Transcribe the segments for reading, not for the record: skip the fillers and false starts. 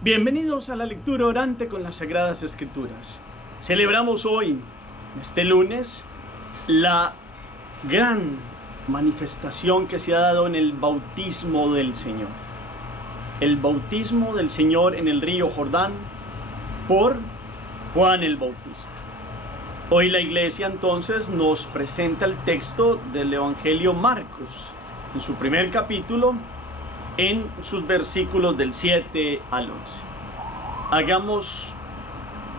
Bienvenidos a la lectura orante con las Sagradas Escrituras. Celebramos hoy, este lunes, la gran manifestación que se ha dado en el bautismo del Señor. El bautismo del Señor en el río Jordán por Juan el Bautista. Hoy la iglesia entonces nos presenta el texto del Evangelio Marcos, en su primer capítulo, en sus versículos del 7 al 11. Hagamos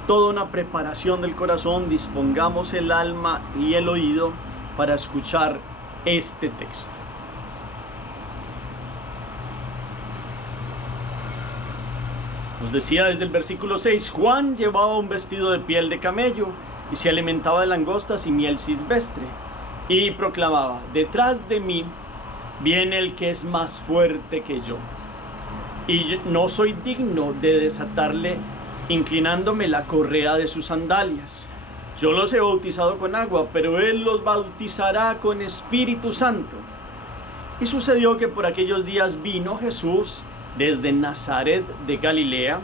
toda una preparación del corazón, dispongamos el alma y el oído para escuchar este texto. Nos decía desde el versículo 6, Juan llevaba un vestido de piel de camello y se alimentaba de langostas y miel silvestre, y proclamaba: detrás de mí viene el que es más fuerte que yo, y no soy digno de desatarle inclinándome la correa de sus sandalias. Yo los he bautizado con agua, pero él los bautizará con Espíritu Santo. Y sucedió que por aquellos días vino Jesús desde Nazaret de Galilea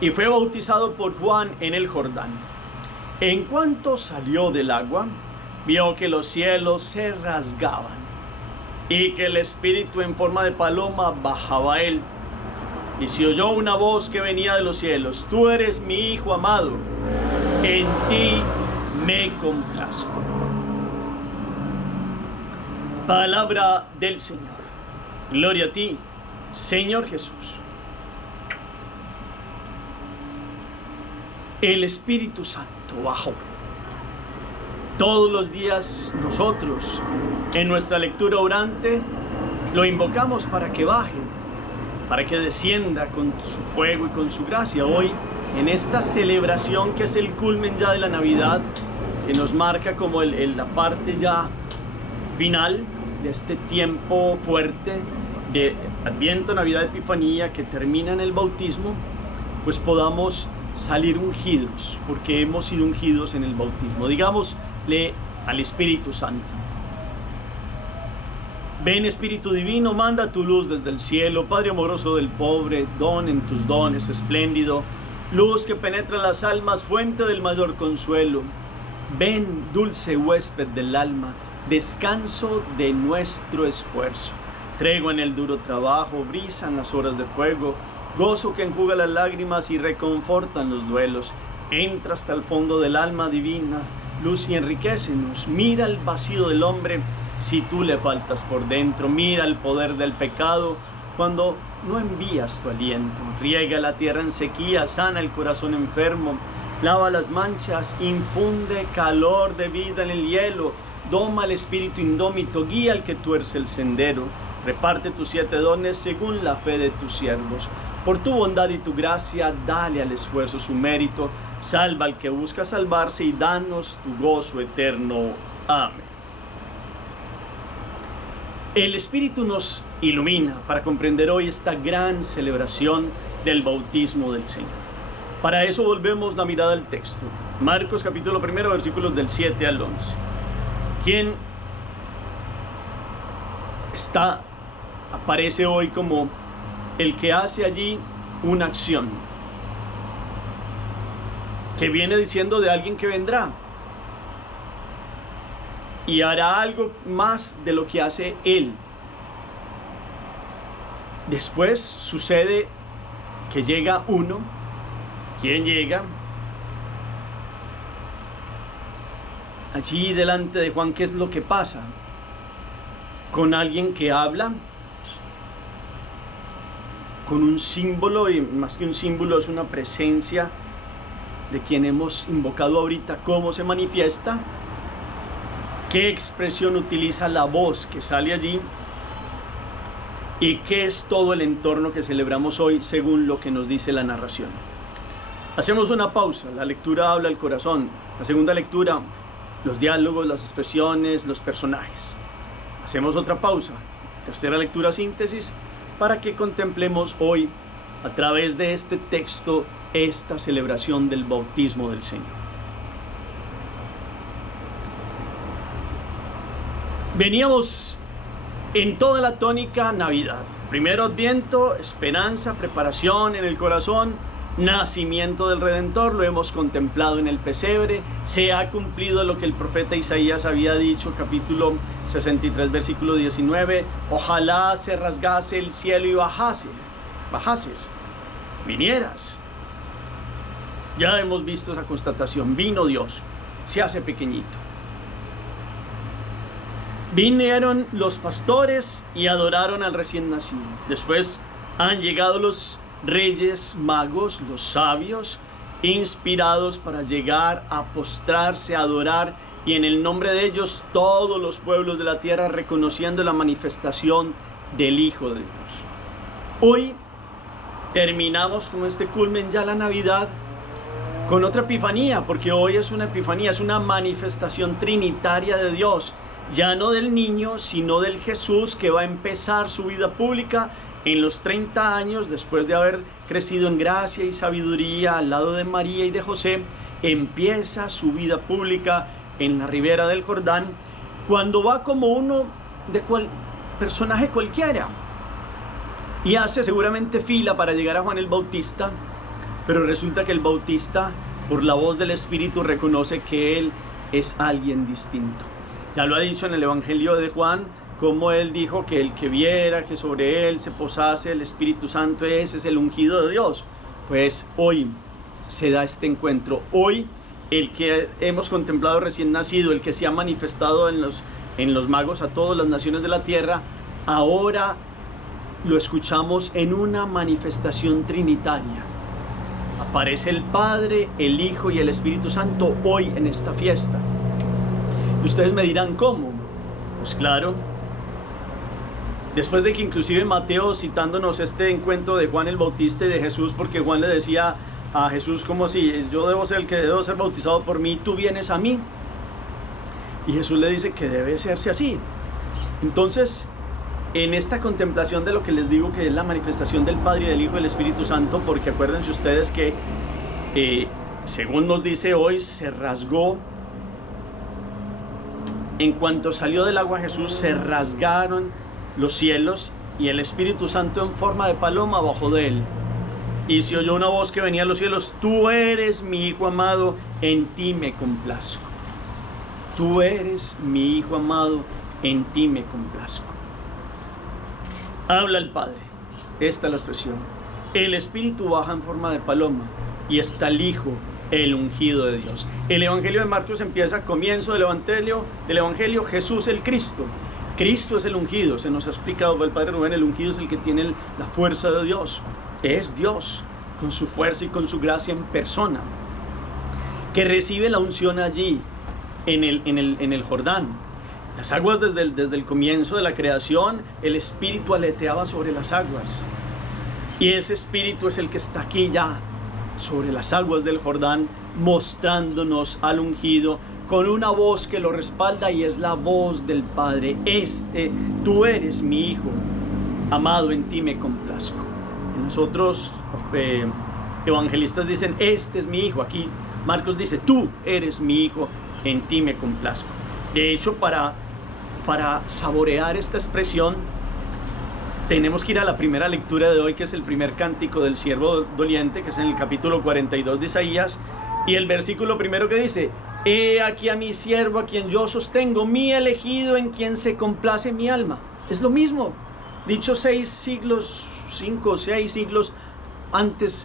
y fue bautizado por Juan en el Jordán. En cuanto salió del agua, vio que los cielos se rasgaban y que el Espíritu en forma de paloma bajaba a él. Y se oyó una voz que venía de los cielos: tú eres mi Hijo amado, en ti me complazco. Palabra del Señor. Gloria a ti, Señor Jesús. El Espíritu Santo bajó. Todos los días nosotros, en nuestra lectura orante, lo invocamos para que baje, para que descienda con su fuego y con su gracia. Hoy, en esta celebración que es el culmen ya de la Navidad, que nos marca como la parte ya final de este tiempo fuerte de Adviento, Navidad, Epifanía, que termina en el bautismo, pues podamos salir ungidos, porque hemos sido ungidos en el bautismo. Digámosle al Espíritu Santo: ven, Espíritu Divino, manda tu luz desde el cielo, Padre amoroso del pobre, don en tus dones espléndido, luz que penetra las almas, fuente del mayor consuelo. Ven, dulce huésped del alma, descanso de nuestro esfuerzo, tregua en el duro trabajo, brisa en las horas de fuego, gozo que enjuga las lágrimas y reconforta en los duelos. Entra hasta el fondo del alma divina, luz, y enriquécenos. Mira el vacío del hombre si tú le faltas por dentro. Mira el poder del pecado cuando no envías tu aliento. Riega la tierra en sequía, sana el corazón enfermo, lava las manchas, infunde calor de vida en el hielo, doma el espíritu indómito, guía al que tuerce el sendero. Reparte tus 7 dones según la fe de tus siervos. Por tu bondad y tu gracia, dale al esfuerzo su mérito. Salva al que busca salvarse y danos tu gozo eterno. Amén. El Espíritu nos ilumina para comprender hoy esta gran celebración del bautismo del Señor. Para eso volvemos la mirada al texto. Marcos capítulo 1, versículos del 7 al 11. ¿Quién aparece hoy como el que hace allí una acción que viene diciendo de alguien que vendrá y hará algo más de lo que hace él? Después sucede que llega uno. ¿Quién llega? Allí delante de Juan, ¿qué es lo que pasa? Con alguien que habla, con un símbolo, y más que un símbolo es una presencia de quien hemos invocado ahorita. ¿Cómo se manifiesta? ¿Qué expresión utiliza la voz que sale allí? ¿Y qué es todo el entorno que celebramos hoy según lo que nos dice la narración? Hacemos una pausa. La lectura habla al corazón. La segunda lectura, los diálogos, las expresiones, los personajes. Hacemos otra pausa. Tercera lectura, síntesis, para que contemplemos hoy, a través de este texto, esta celebración del bautismo del Señor. Veníamos en toda la tónica Navidad. Primero Adviento, esperanza, preparación en el corazón, nacimiento del Redentor, lo hemos contemplado en el pesebre, se ha cumplido lo que el profeta Isaías había dicho, capítulo 63, versículo 19, ojalá se rasgase el cielo y bajases, vinieras. Ya hemos visto esa constatación, vino Dios, se hace pequeñito. Vinieron los pastores y adoraron al recién nacido. Después han llegado los reyes magos, los sabios, inspirados para llegar a postrarse, a adorar, y en el nombre de ellos todos los pueblos de la tierra reconociendo la manifestación del Hijo de Dios. Hoy terminamos con este culmen ya la Navidad, con otra epifanía, porque hoy es una epifanía, es una manifestación trinitaria de Dios, ya no del niño, sino del Jesús que va a empezar su vida pública en los 30 años, después de haber crecido en gracia y sabiduría al lado de María y de José, empieza su vida pública en la ribera del Jordán, cuando va como uno de personaje cualquiera, y hace seguramente fila para llegar a Juan el Bautista, pero resulta que el Bautista, por la voz del Espíritu, reconoce que él es alguien distinto. Ya lo ha dicho en el Evangelio de Juan, como él dijo que el que viera que sobre él se posase el Espíritu Santo, ese es el ungido de Dios. Pues hoy se da este encuentro. Hoy el que hemos contemplado recién nacido, el que se ha manifestado en los magos a todas las naciones de la tierra, ahora lo escuchamos en una manifestación trinitaria. Aparece el Padre, el Hijo y el Espíritu Santo hoy en esta fiesta. Y ustedes me dirán, ¿cómo? Pues claro, después de que inclusive Mateo, citándonos este encuentro de Juan el Bautista y de Jesús, porque Juan le decía a Jesús como si yo debo ser el que debo ser bautizado por mí, tú vienes a mí. Y Jesús le dice que debe serse así. Entonces, en esta contemplación de lo que les digo que es la manifestación del Padre y del Hijo y del Espíritu Santo, porque acuérdense ustedes que según nos dice hoy, se rasgó, en cuanto salió del agua Jesús, se rasgaron los cielos y el Espíritu Santo en forma de paloma bajó de él. Y se oyó una voz que venía de los cielos, tú eres mi Hijo amado, en ti me complazco. Tú eres mi Hijo amado, en ti me complazco. Habla el Padre, esta es la expresión. El Espíritu baja en forma de paloma y está el Hijo, el ungido de Dios. El Evangelio de Marcos empieza, comienzo del Evangelio, Jesús el Cristo. Cristo es el ungido, se nos ha explicado por el Padre Rubén, el ungido es el que tiene la fuerza de Dios. Es Dios, con su fuerza y con su gracia en persona, que recibe la unción allí, en el Jordán. Las aguas desde el comienzo de la creación, el Espíritu aleteaba sobre las aguas. Y ese Espíritu es el que está aquí ya, sobre las aguas del Jordán, mostrándonos al ungido, con una voz que lo respalda y es la voz del Padre. Tú eres mi Hijo, amado, en ti me complazco. En los otros evangelistas dicen, este es mi Hijo. Aquí Marcos dice, tú eres mi Hijo, en ti me complazco. De hecho, para saborear esta expresión, tenemos que ir a la primera lectura de hoy, que es el primer cántico del siervo doliente, que es en el capítulo 42 de Isaías, y el versículo primero que dice, he aquí a mi siervo, a quien yo sostengo, mi elegido, en quien se complace mi alma. Es lo mismo, dicho 5 o 6 siglos antes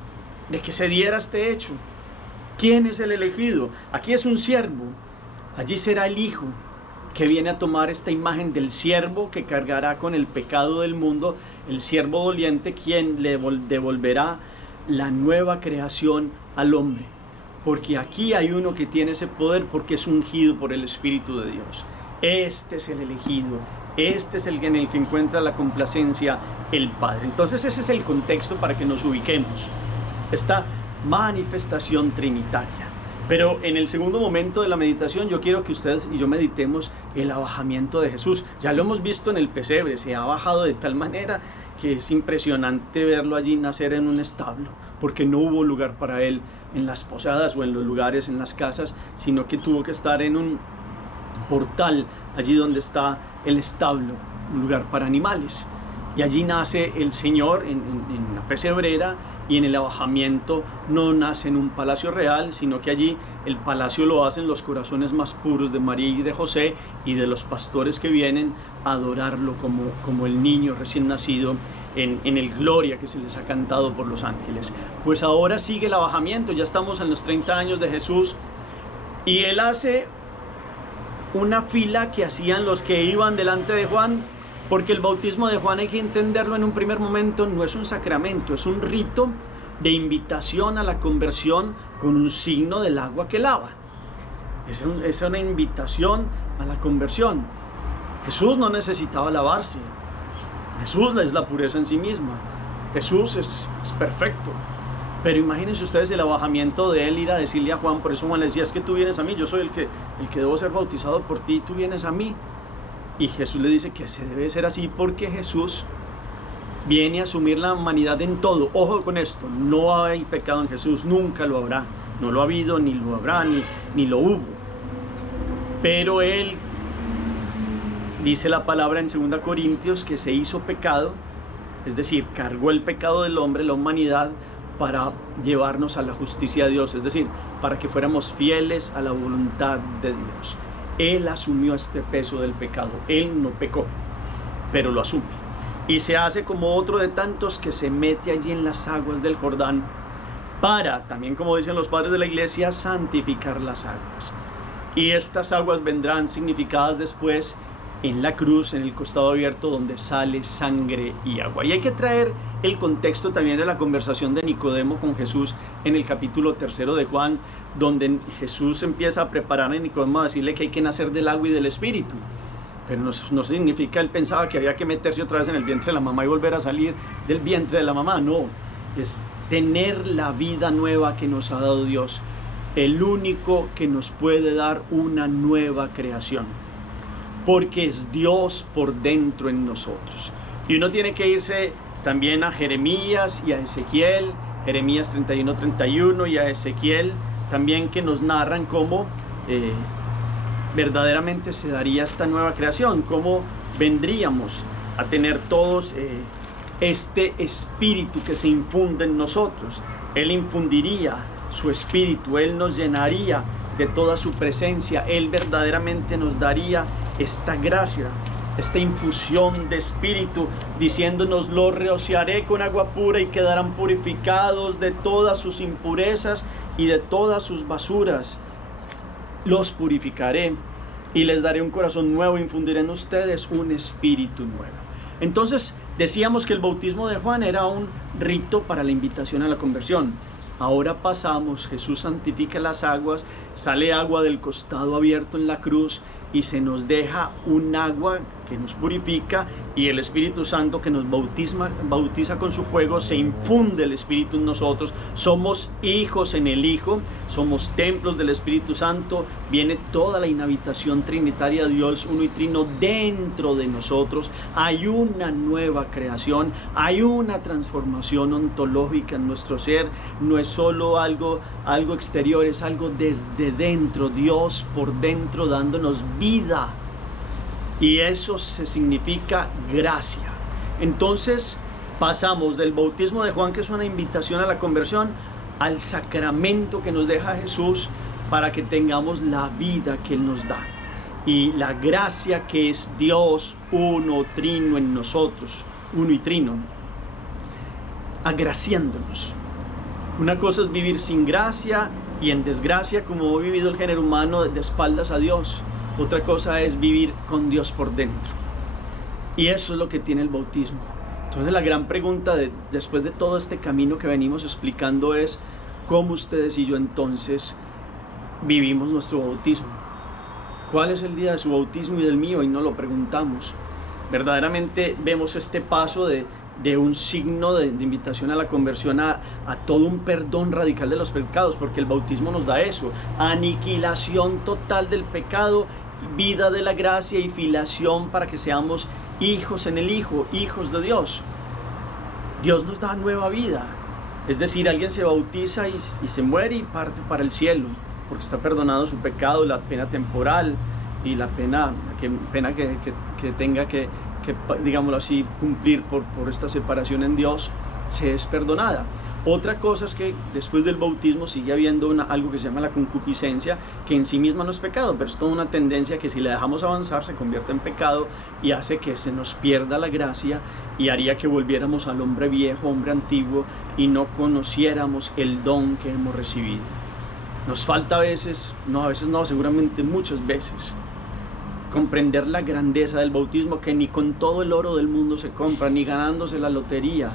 de que se diera este hecho. ¿Quién es el elegido? Aquí es un siervo, allí será el Hijo, que viene a tomar esta imagen del siervo que cargará con el pecado del mundo, el siervo doliente, quien le devolverá la nueva creación al hombre. Porque aquí hay uno que tiene ese poder, porque es ungido por el Espíritu de Dios. Este es el elegido, este es el en el que encuentra la complacencia el Padre. Entonces ese es el contexto para que nos ubiquemos, esta manifestación trinitaria. Pero en el segundo momento de la meditación yo quiero que ustedes y yo meditemos el abajamiento de Jesús. Ya lo hemos visto en el pesebre, se ha bajado de tal manera que es impresionante verlo allí nacer en un establo, porque no hubo lugar para él en las posadas o en los lugares, en las casas, sino que tuvo que estar en un portal, allí donde está el establo, un lugar para animales. Y allí nace el Señor en la pesebrera, y en el abajamiento no nace en un palacio real, sino que allí el palacio lo hacen los corazones más puros de María y de José y de los pastores que vienen a adorarlo como el niño recién nacido en el gloria que se les ha cantado por los ángeles. Pues ahora sigue el abajamiento, ya estamos en los 30 años de Jesús, y él hace una fila que hacían los que iban delante de Juan, porque el bautismo de Juan, hay que entenderlo en un primer momento, no es un sacramento, es un rito de invitación a la conversión con un signo del agua que lava. Es una invitación a la conversión. Jesús no necesitaba lavarse. Jesús es la pureza en sí misma. Jesús es perfecto. Pero imagínense ustedes el abajamiento de él ir a decirle a Juan, por eso Juan le decía, es que tú vienes a mí, yo soy el que debo ser bautizado por ti, y tú vienes a mí. Y Jesús le dice que se debe ser así porque Jesús viene a asumir la humanidad en todo. Ojo con esto, no hay pecado en Jesús, nunca lo habrá. No lo ha habido, ni lo habrá, ni lo hubo. Pero Él, dice la palabra en 2 Corintios, que se hizo pecado, es decir, cargó el pecado del hombre, la humanidad, para llevarnos a la justicia de Dios, es decir, para que fuéramos fieles a la voluntad de Dios. Él asumió este peso del pecado. Él no pecó, pero lo asume. Y se hace como otro de tantos que se mete allí en las aguas del Jordán para, también como dicen los padres de la iglesia, santificar las aguas. Y estas aguas vendrán significadas después en la cruz, en el costado abierto, donde sale sangre y agua. Y hay que traer el contexto también de la conversación de Nicodemo con Jesús en el capítulo 3 de Juan, donde Jesús empieza a preparar a Nicodemo a decirle que hay que nacer del agua y del espíritu. Pero no significa, él pensaba que había que meterse otra vez en el vientre de la mamá y volver a salir del vientre de la mamá. No, es tener la vida nueva que nos ha dado Dios, el único que nos puede dar una nueva creación, porque es Dios por dentro en nosotros. Y uno tiene que irse también a Jeremías y a Ezequiel, Jeremías 31:31 y a Ezequiel también, que nos narran cómo verdaderamente se daría esta nueva creación, cómo vendríamos a tener todos este espíritu que se infunde en nosotros. Él infundiría su espíritu, Él nos llenaría de toda su presencia, Él verdaderamente nos daría esta gracia, esta infusión de espíritu, diciéndonos: los rociaré con agua pura y quedarán purificados de todas sus impurezas y de todas sus basuras. Los purificaré y les daré un corazón nuevo, infundiré en ustedes un espíritu nuevo. Entonces decíamos que el bautismo de Juan era un rito para la invitación a la conversión. Ahora pasamos, Jesús santifica las aguas, sale agua del costado abierto en la cruz y se nos deja un agua que nos purifica, y el Espíritu Santo que nos bautiza con su fuego. Se infunde el Espíritu en nosotros, somos hijos en el Hijo, somos templos del Espíritu Santo, viene toda la inhabitación trinitaria de Dios uno y trino dentro de nosotros. Hay una nueva creación, hay una transformación ontológica en nuestro ser, no es solo algo exterior, es algo desde dentro, Dios por dentro dándonos vida. Y eso se significa gracia. Entonces pasamos del bautismo de Juan, que es una invitación a la conversión, al sacramento que nos deja Jesús para que tengamos la vida que Él nos da. Y la gracia que es Dios uno, trino en nosotros, uno y trino, agraciándonos. Una cosa es vivir sin gracia y en desgracia, como ha vivido el género humano, de espaldas a Dios. Otra cosa es vivir con Dios por dentro. Y eso es lo que tiene el bautismo. Entonces la gran pregunta después de todo este camino que venimos explicando es: ¿cómo ustedes y yo entonces vivimos nuestro bautismo? ¿Cuál es el día de su bautismo y del mío? Y no lo preguntamos. Verdaderamente vemos este paso de un signo de invitación a la conversión a todo un perdón radical de los pecados, porque el bautismo nos da eso: aniquilación total del pecado, vida de la gracia y filiación para que seamos hijos en el Hijo, hijos de Dios. Dios nos da nueva vida. Es decir, alguien se bautiza y se muere y parte para el cielo, porque está perdonado su pecado, la pena temporal y la pena que tenga que digámoslo así, cumplir por esta separación en Dios, se es perdonada. Otra cosa es que después del bautismo sigue habiendo algo que se llama la concupiscencia, que en sí misma no es pecado, pero es toda una tendencia que si la dejamos avanzar se convierte en pecado y hace que se nos pierda la gracia y haría que volviéramos al hombre viejo, hombre antiguo, y no conociéramos el don que hemos recibido. Nos falta a veces no, seguramente muchas veces, comprender la grandeza del bautismo, que ni con todo el oro del mundo se compra, ni ganándose la lotería.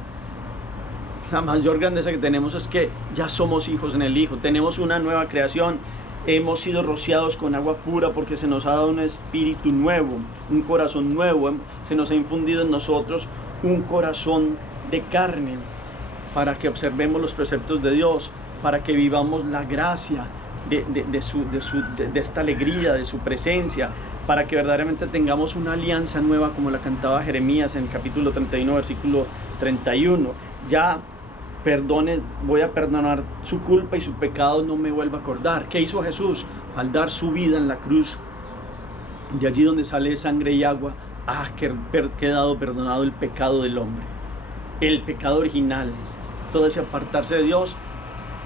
La mayor grandeza que tenemos es que ya somos hijos en el Hijo, tenemos una nueva creación, hemos sido rociados con agua pura porque se nos ha dado un espíritu nuevo, un corazón nuevo, se nos ha infundido en nosotros un corazón de carne para que observemos los preceptos de Dios, para que vivamos la gracia de esta alegría, de su presencia, para que verdaderamente tengamos una alianza nueva como la cantaba Jeremías en el capítulo 31, versículo 31. Ya voy a perdonar su culpa y su pecado no me vuelva a acordar. ¿Qué hizo Jesús? Al dar su vida en la cruz, de allí donde sale sangre y agua, ha quedado perdonado el pecado del hombre, el pecado original, todo ese apartarse de Dios.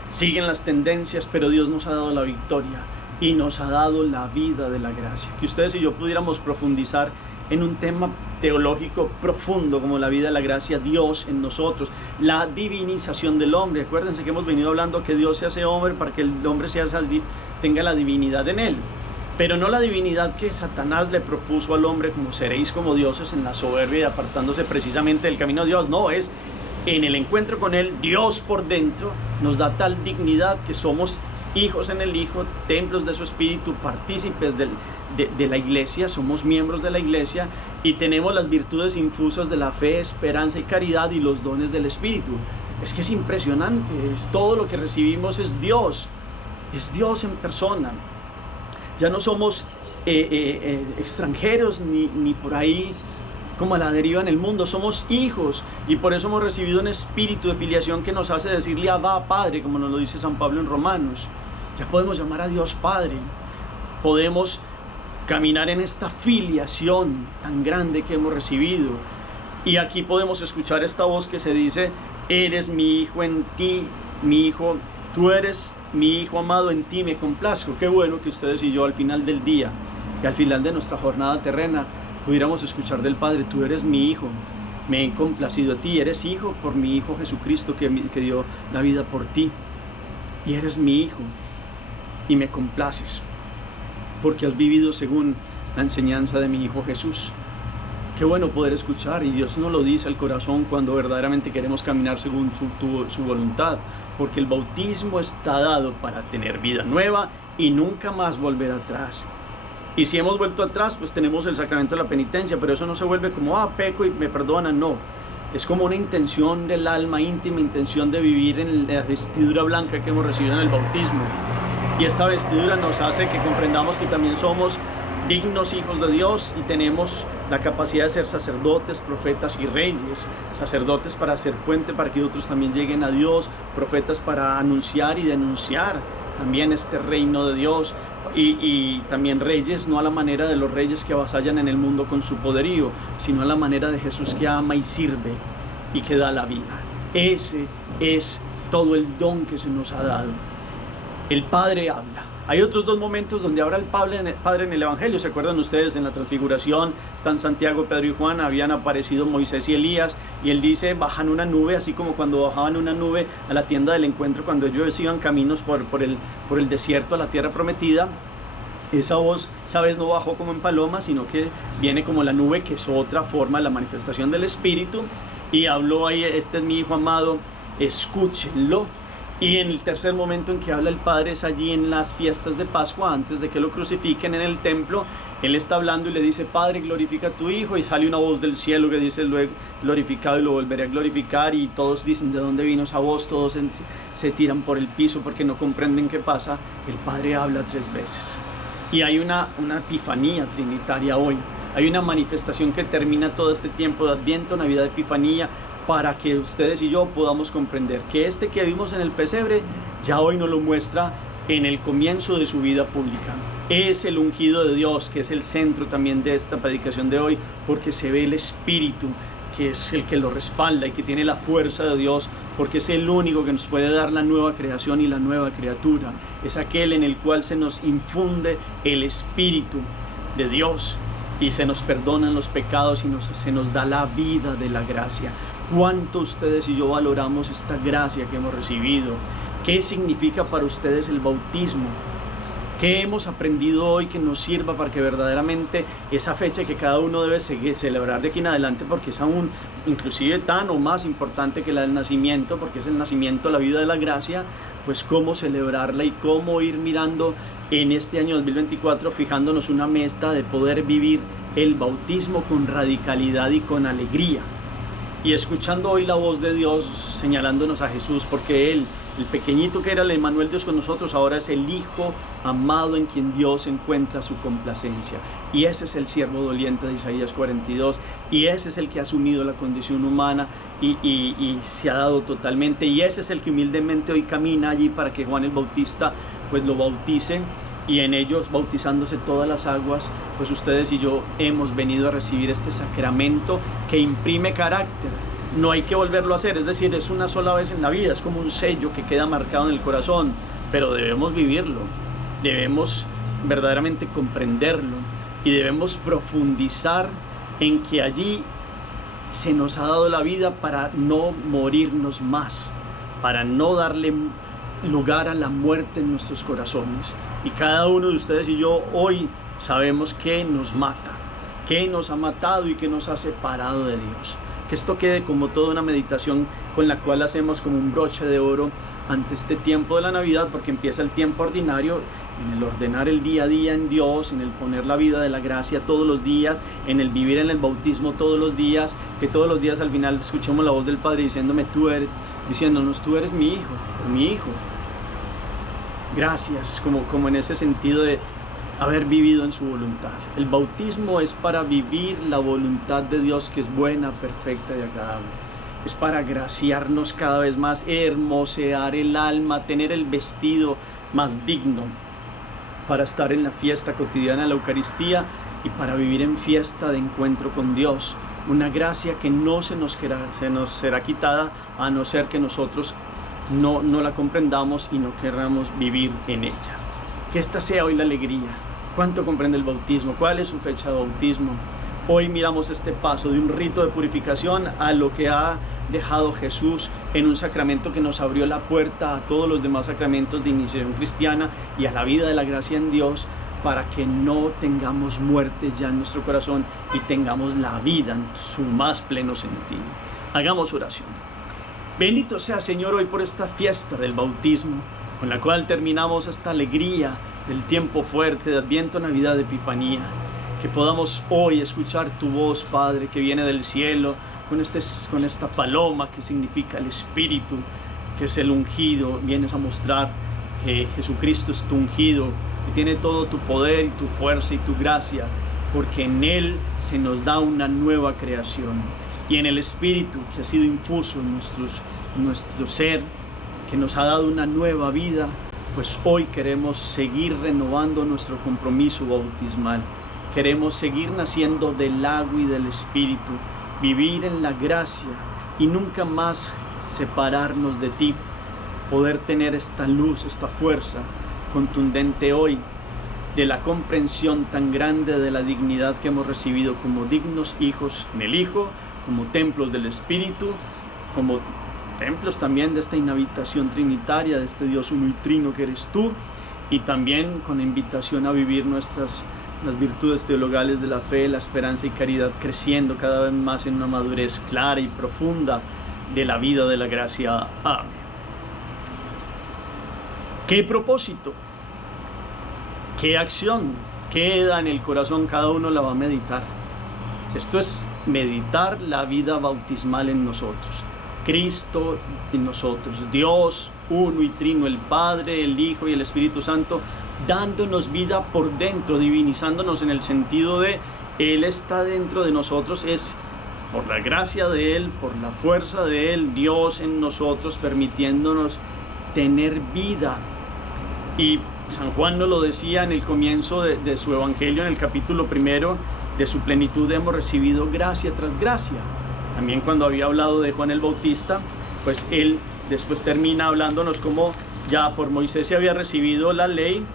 Siguen las tendencias, pero Dios nos ha dado la victoria y nos ha dado la vida de la gracia. Que ustedes y yo pudiéramos profundizar en un tema teológico profundo como la vida de la gracia, Dios en nosotros, la divinización del hombre. Acuérdense que hemos venido hablando que Dios se hace hombre para que el hombre tenga la divinidad en él, pero no la divinidad que Satanás le propuso al hombre, como seréis como dioses en la soberbia y apartándose precisamente del camino de Dios. No, es en el encuentro con él, Dios por dentro nos da tal dignidad que somos hijos en el Hijo, templos de su Espíritu, partícipes de la iglesia, somos miembros de la iglesia y tenemos las virtudes infusas de la fe, esperanza y caridad y los dones del Espíritu. Es que es impresionante, todo lo que recibimos es Dios en persona. Ya no somos extranjeros ni por ahí como a la deriva en el mundo, somos hijos y por eso hemos recibido un espíritu de filiación que nos hace decirle Abba, Padre, como nos lo dice San Pablo en Romanos. Ya podemos llamar a Dios Padre, podemos caminar en esta filiación tan grande que hemos recibido y aquí podemos escuchar esta voz que se dice: eres mi hijo, en ti, mi hijo, tú eres mi hijo amado, en ti me complazco. Qué bueno que ustedes y yo al final del día y al final de nuestra jornada terrena pudiéramos escuchar del Padre: tú eres mi hijo, me he complacido a ti, eres hijo por mi Hijo Jesucristo que dio la vida por ti, y eres mi hijo y me complaces porque has vivido según la enseñanza de mi Hijo Jesús. Qué bueno poder escuchar, y Dios nos lo dice al corazón cuando verdaderamente queremos caminar según su voluntad, porque el bautismo está dado para tener vida nueva y nunca más volver atrás. Y si hemos vuelto atrás, pues tenemos el sacramento de la penitencia, pero eso no se vuelve como, peco y me perdonan, no. Es como una intención del alma, íntima intención de vivir en la vestidura blanca que hemos recibido en el bautismo. Y esta vestidura nos hace que comprendamos que también somos dignos hijos de Dios y tenemos la capacidad de ser sacerdotes, profetas y reyes. Sacerdotes para hacer puente para que otros también lleguen a Dios, profetas para anunciar y denunciar también este reino de Dios, y también reyes, no a la manera de los reyes que avasallan en el mundo con su poderío, sino a la manera de Jesús que ama y sirve y que da la vida. Ese es todo el don que se nos ha dado. El Padre habla. Hay otros dos momentos donde habla el Padre en el Evangelio. ¿Se acuerdan ustedes? En la transfiguración están Santiago, Pedro y Juan, habían aparecido Moisés y Elías, y él dice: bajan una nube, así como cuando bajaban una nube a la tienda del encuentro, cuando ellos iban caminos por el desierto a la tierra prometida. Esa voz, esa vez no bajó como en paloma, sino que viene como la nube, que es otra forma de la manifestación del Espíritu, y habló ahí: este es mi Hijo amado, escúchenlo. Y en el tercer momento en que habla el Padre es allí en las fiestas de Pascua, antes de que lo crucifiquen en el templo. Él está hablando y le dice: Padre, glorifica a tu Hijo, y sale una voz del cielo que dice: lo he glorificado y lo volveré a glorificar. Y todos dicen: ¿de dónde vino esa voz? Todos se tiran por el piso porque no comprenden qué pasa. El Padre habla 3 veces y hay una epifanía trinitaria hoy. Hay una manifestación que termina todo este tiempo de Adviento, Navidad, Epifanía, para que ustedes y yo podamos comprender que este que vimos en el pesebre ya hoy nos lo muestra en el comienzo de su vida pública. Es el ungido de Dios, que es el centro también de esta predicación de hoy, porque se ve el Espíritu, que es el que lo respalda y que tiene la fuerza de Dios, porque es el único que nos puede dar la nueva creación y la nueva criatura. Es aquel en el cual se nos infunde el Espíritu de Dios y se nos perdonan los pecados y se nos da la vida de la gracia. ¿Cuánto ustedes y yo valoramos esta gracia que hemos recibido? ¿Qué significa para ustedes el bautismo? ¿Qué hemos aprendido hoy que nos sirva para que verdaderamente esa fecha que cada uno debe celebrar de aquí en adelante, porque es aún inclusive tan o más importante que la del nacimiento, porque es el nacimiento, la vida de la gracia, pues cómo celebrarla y cómo ir mirando en este año 2024, fijándonos una meta de poder vivir el bautismo con radicalidad y con alegría? Y escuchando hoy la voz de Dios señalándonos a Jesús, porque Él, el pequeñito que era el Emmanuel, Dios con nosotros, ahora es el Hijo amado en quien Dios encuentra su complacencia. Y ese es el siervo doliente de Isaías 42, y ese es el que ha asumido la condición humana y se ha dado totalmente, y ese es el que humildemente hoy camina allí para que Juan el Bautista pues lo bautice, y en ellos, bautizándose todas las aguas, pues ustedes y yo hemos venido a recibir este sacramento que imprime carácter. No hay que volverlo a hacer, es decir, es una sola vez en la vida, es como un sello que queda marcado en el corazón, pero debemos vivirlo, debemos verdaderamente comprenderlo y debemos profundizar en que allí se nos ha dado la vida para no morirnos más, para no darle lugar a la muerte en nuestros corazones. Y cada uno de ustedes y yo hoy sabemos que nos mata, que nos ha matado y que nos ha separado de Dios. Que esto quede como toda una meditación con la cual hacemos como un broche de oro ante este tiempo de la Navidad, porque empieza el tiempo ordinario, en el ordenar el día a día en Dios, en el poner la vida de la gracia todos los días, en el vivir en el bautismo todos los días, que todos los días al final escuchemos la voz del Padre diciéndonos, tú eres mi hijo, mi hijo. Gracias, como en ese sentido de haber vivido en su voluntad. El bautismo es para vivir la voluntad de Dios, que es buena, perfecta y agradable. Es para agraciarnos cada vez más, hermosear el alma, tener el vestido más digno, para estar en la fiesta cotidiana de la Eucaristía y para vivir en fiesta de encuentro con Dios. Una gracia que no se nos será quitada, a no ser que nosotros no la comprendamos y no queramos vivir en ella. Que esta sea hoy la alegría. ¿Cuánto comprende el bautismo? ¿Cuál es su fecha de bautismo? Hoy miramos este paso de un rito de purificación a lo que ha dejado Jesús en un sacramento que nos abrió la puerta a todos los demás sacramentos de iniciación cristiana y a la vida de la gracia en Dios, para que no tengamos muerte ya en nuestro corazón y tengamos la vida en su más pleno sentido. Hagamos oración. Bendito sea, Señor, hoy por esta fiesta del bautismo, con la cual terminamos esta alegría del tiempo fuerte de Adviento, Navidad, Epifanía. Que podamos hoy escuchar tu voz, Padre, que viene del cielo, con esta paloma que significa el Espíritu, que es el ungido. Vienes a mostrar que Jesucristo es tu ungido, que tiene todo tu poder y tu fuerza y tu gracia, porque en Él se nos da una nueva creación. Y en el Espíritu que ha sido infuso en nuestro ser, que nos ha dado una nueva vida, pues hoy queremos seguir renovando nuestro compromiso bautismal. Queremos seguir naciendo del agua y del Espíritu, vivir en la gracia y nunca más separarnos de ti, poder tener esta luz, esta fuerza contundente hoy de la comprensión tan grande de la dignidad que hemos recibido como dignos hijos en el Hijo, como templos del Espíritu, como templos también de esta inhabitación trinitaria, de este Dios uno y trino que eres tú, y también con la invitación a vivir las virtudes teologales de la fe, la esperanza y caridad, creciendo cada vez más en una madurez clara y profunda de la vida de la gracia. Amén. ¿Qué propósito? ¿Qué acción queda en el corazón? Cada uno la va a meditar. Esto es meditar la vida bautismal en nosotros. Cristo en nosotros, Dios uno y trino, el Padre, el Hijo y el Espíritu Santo, dándonos vida por dentro, divinizándonos en el sentido de Él está dentro de nosotros, es por la gracia de Él, por la fuerza de Él, Dios en nosotros, permitiéndonos tener vida Y San Juan nos lo decía en el comienzo de su evangelio, en el capítulo 1, de su plenitud hemos recibido gracia tras gracia. También cuando había hablado de Juan el Bautista, pues él después termina hablándonos como ya por Moisés se había recibido la ley,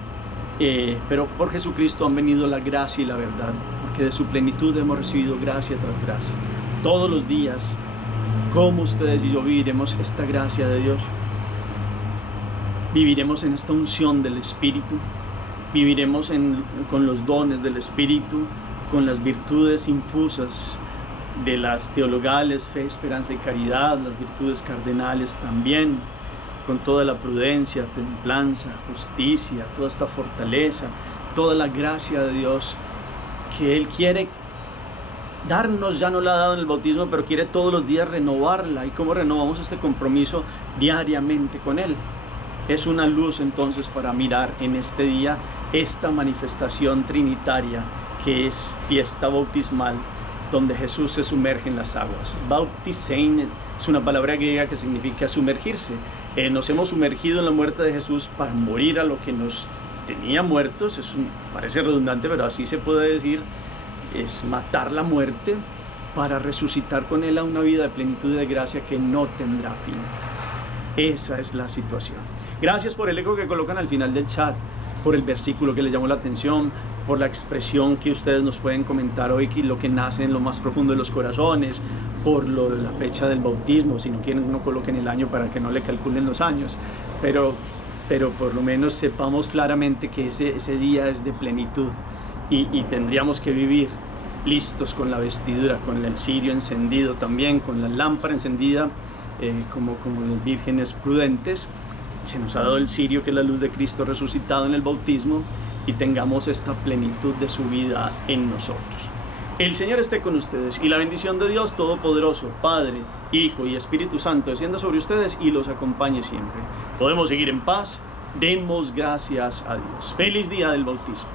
pero por Jesucristo han venido la gracia y la verdad, porque de su plenitud hemos recibido gracia tras gracia. Todos los días, como ustedes y yo, viviremos esta gracia de Dios. Viviremos en esta unción del Espíritu, viviremos con los dones del Espíritu, con las virtudes infusas de las teologales, fe, esperanza y caridad, las virtudes cardenales también, con toda la prudencia, templanza, justicia, toda esta fortaleza, toda la gracia de Dios que Él quiere darnos, ya no la ha dado en el bautismo, pero quiere todos los días renovarla. ¿Y cómo renovamos este compromiso? Diariamente con Él. Es una luz entonces para mirar en este día esta manifestación trinitaria que es fiesta bautismal, donde Jesús se sumerge en las aguas. Bautisein es una palabra griega que significa sumergirse. Nos hemos sumergido en la muerte de Jesús para morir a lo que nos tenía muertos. Parece redundante, pero así se puede decir. Es matar la muerte para resucitar con Él a una vida de plenitud y de gracia que no tendrá fin. Esa es la situación. Gracias por el eco que colocan al final del chat, por el versículo que les llamó la atención, por la expresión que ustedes nos pueden comentar hoy, que lo que nace en lo más profundo de los corazones, por la fecha del bautismo. Si no quieren, no coloquen el año para que no le calculen los años, pero por lo menos sepamos claramente que ese día es de plenitud y tendríamos que vivir listos con la vestidura, con el cirio encendido también, con la lámpara encendida, como los vírgenes prudentes. Se nos ha dado el cirio, que es la luz de Cristo resucitado en el bautismo, y tengamos esta plenitud de su vida en nosotros. El Señor esté con ustedes, y la bendición de Dios Todopoderoso, Padre, Hijo y Espíritu Santo, descienda sobre ustedes y los acompañe siempre. Podemos seguir en paz. Demos gracias a Dios. Feliz día del bautismo.